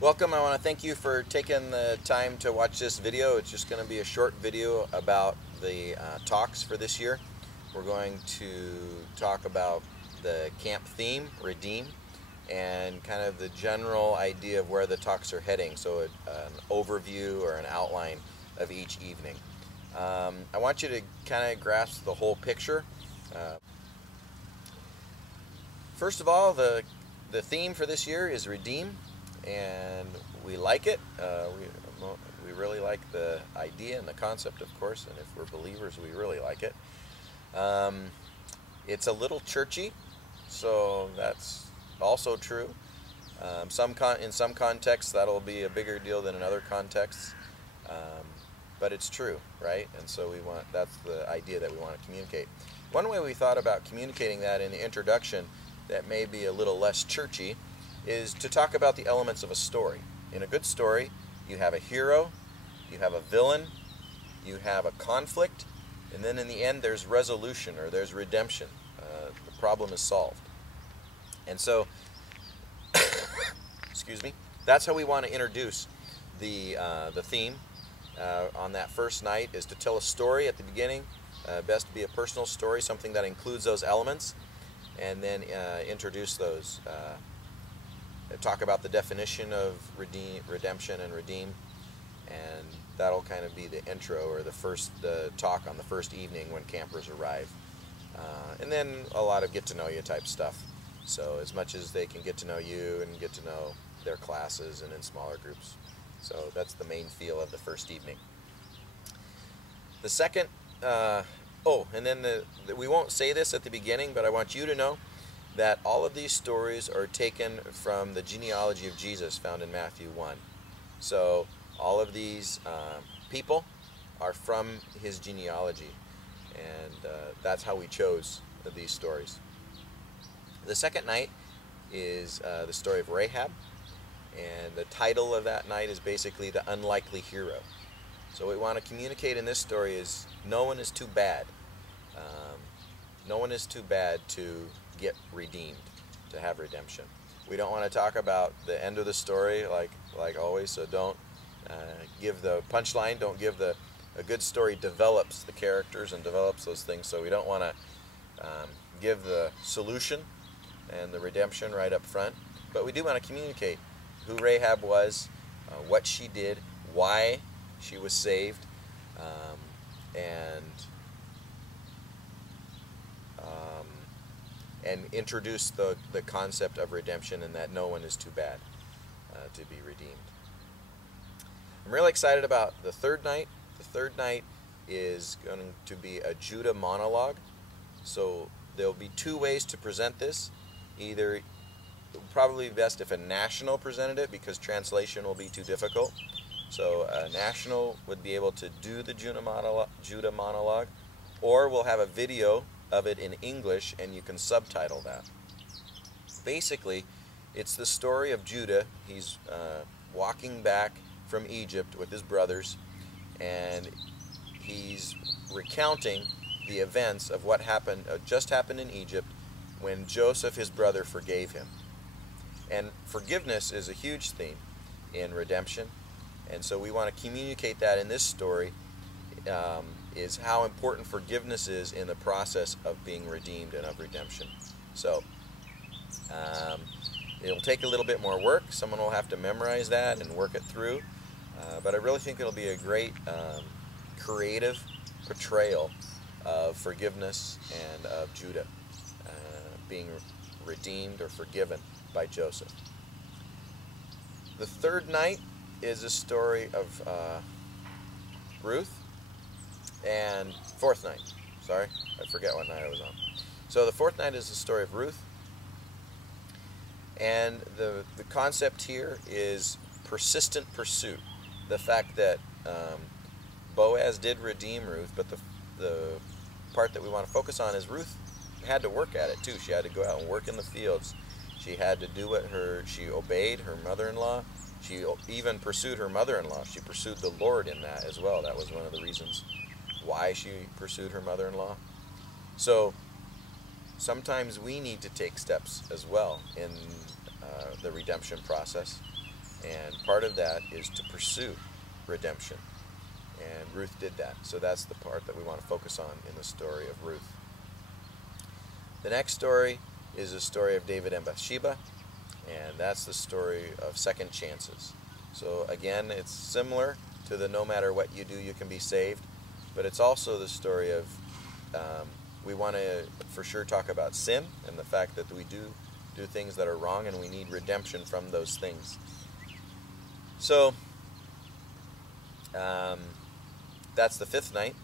Welcome. I want to thank you for taking the time to watch this video. It's just going to be a short video about the talks for this year. We're going to talk about the camp theme, Redeem, and kind of the general idea of where the talks are heading, so an overview or an outline of each evening. I want you to kind of grasp the whole picture. First of all, the theme for this year is Redeem, and we like it. We really like the idea and the concept, of course, and if we're believers, we really like it. It's a little churchy, so that's also true. In some contexts, that'll be a bigger deal than in other contexts, but it's true, right? And so that's the idea that we want to communicate. One way we thought about communicating that in the introduction that may be a little less churchy is to talk about the elements of a story. In a good story, you have a hero, you have a villain, you have a conflict, and then in the end there's resolution or there's redemption. The problem is solved. And so, excuse me, that's how we want to introduce the theme on that first night, is to tell a story at the beginning. Best to be a personal story, something that includes those elements, and then introduce those. Talk about the definition of redemption and redeem, and that'll kind of be the intro or the talk on the first evening when campers arrive. And then a lot of get-to-know-you type stuff. So as much as they can get to know you and get to know their classes and in smaller groups. So that's the main feel of the first evening. The second, and then we won't say this at the beginning, but I want you to know that all of these stories are taken from the genealogy of Jesus found in Matthew 1. So all of these people are from his genealogy, and that's how we chose these stories. The second night is the story of Rahab, and the title of that night is basically the unlikely hero. So what we want to communicate in this story is no one is too bad. No one is too bad to get redeemed, to have redemption. We don't want to talk about the end of the story like always, so don't give the punchline. Don't give a good story develops the characters and develops those things, so we don't want to give the solution and the redemption right up front, but we do want to communicate who Rahab was, what she did, why she was saved, and introduce the concept of redemption and that no one is too bad to be redeemed. I'm really excited about the third night. The third night is going to be a Judah monologue. So there'll be two ways to present this. Either probably best if a national presented it, because translation will be too difficult. So a national would be able to do the Judah monologue, or we'll have a video of it in English and you can subtitle that. Basically, it's the story of Judah. He's walking back from Egypt with his brothers, and he's recounting the events of what just happened in Egypt when Joseph, his brother, forgave him. And forgiveness is a huge theme in redemption, and so we want to communicate that in this story, is how important forgiveness is in the process of being redeemed and of redemption. So it'll take a little bit more work. Someone will have to memorize that and work it through, but I really think it'll be a great creative portrayal of forgiveness and of Judah being redeemed or forgiven by Joseph. The third night is a story of Ruth, and fourth night, sorry, I forget what night I was on. So the fourth night is the story of Ruth, and the concept here is persistent pursuit. The fact that Boaz did redeem Ruth, but the part that we want to focus on is Ruth had to work at it too. She had to go out and work in the fields. She had to do she obeyed her mother-in-law. She even pursued her mother-in-law. She pursued the Lord in that as well. That was one of the reasons why she pursued her mother-in-law. So sometimes we need to take steps as well in the redemption process. And part of that is to pursue redemption. And Ruth did that. So that's the part that we want to focus on in the story of Ruth. The next story is the story of David and Bathsheba, and that's the story of second chances. So again, it's similar to the no matter what you do, you can be saved, but it's also the story of we want to for sure talk about sin and the fact that we do things that are wrong and we need redemption from those things. So that's the fifth night.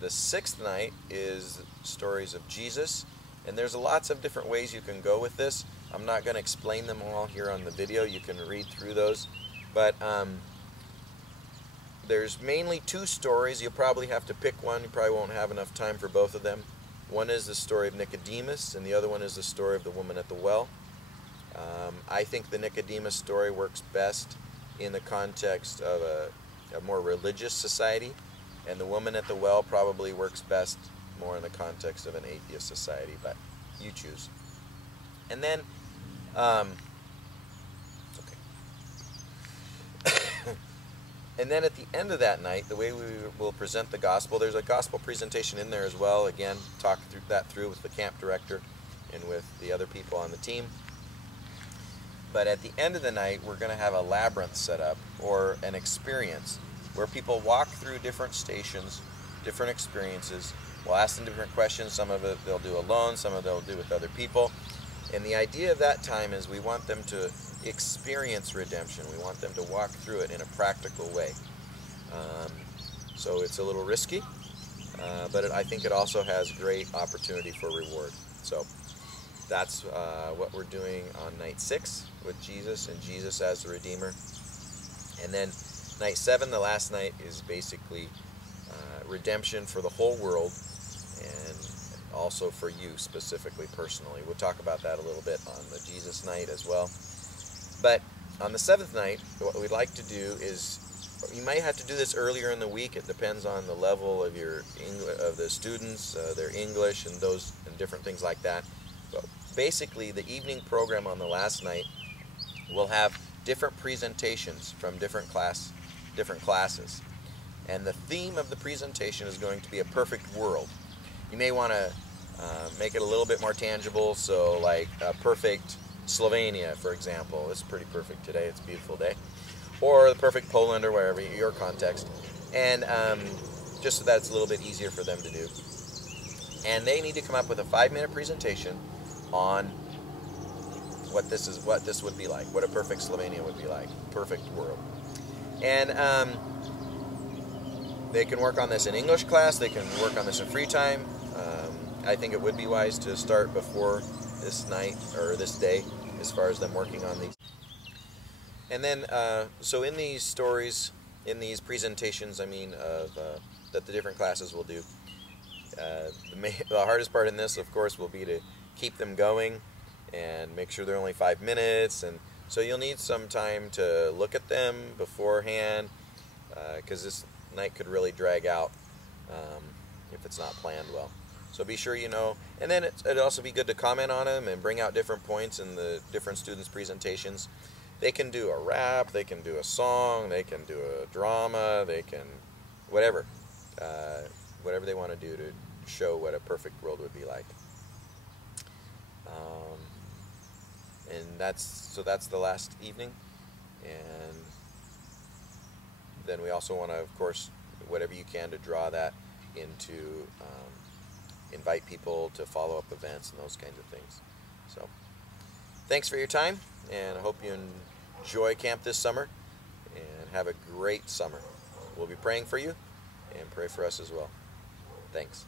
The sixth night is stories of Jesus, and there's lots of different ways you can go with this. I'm not going to explain them all here on the video. You can read through those, but there's mainly two stories. You'll probably have to pick one. You probably won't have enough time for both of them. One is the story of Nicodemus, and the other one is the story of the woman at the well. I think the Nicodemus story works best in the context of a more religious society, and the woman at the well probably works best more in the context of an atheist society, but you choose. And then, and then at the end of that night, the way we will present the gospel, there's a gospel presentation in there as well. Again, talk through with the camp director and with the other people on the team. But at the end of the night, we're going to have a labyrinth set up, or an experience, where people walk through different stations, different experiences. We'll ask them different questions. Some of it they'll do alone, some of it they'll do with other people. And the idea of that time is we want them to experience redemption. We want them to walk through it in a practical way. So it's a little risky, but I think it also has great opportunity for reward. So that's what we're doing on night 6 with Jesus and Jesus as the Redeemer. And then night 7, the last night, is basically redemption for the whole world and also for you specifically, personally. We'll talk about that a little bit on the Jesus night as well. But on the 7th night, what we'd like to do is, you might have to do this earlier in the week. It depends on the level of the students, their English, and different things like that. But basically, the evening program on the last night will have different presentations from different classes. And the theme of the presentation is going to be a perfect world. You may want to make it a little bit more tangible, so like a perfect Slovenia, for example. It's pretty perfect today. It's a beautiful day. Or the perfect Poland, or wherever, your context. And just so that it's a little bit easier for them to do. And they need to come up with a 5-minute presentation on what this would be like, what a perfect Slovenia would be like, perfect world. And they can work on this in English class, they can work on this in free time. I think it would be wise to start before this night, or this day, as far as them working on these. And then, so in these stories, in these presentations, I mean, that the different classes will do, the hardest part in this, of course, will be to keep them going and make sure they're only 5 minutes. And so you'll need some time to look at them beforehand, because this night could really drag out if it's not planned well. So be sure you know. And then it'd also be good to comment on them and bring out different points in the different students' presentations. They can do a rap, they can do a song, they can do a drama, they can whatever they want to do to show what a perfect world would be like. And that's the last evening. And then we also want to, of course, whatever you can to draw that into, invite people to follow up events and those kinds of things. So thanks for your time, and I hope you enjoy camp this summer and have a great summer. We'll be praying for you, and pray for us as well. Thanks.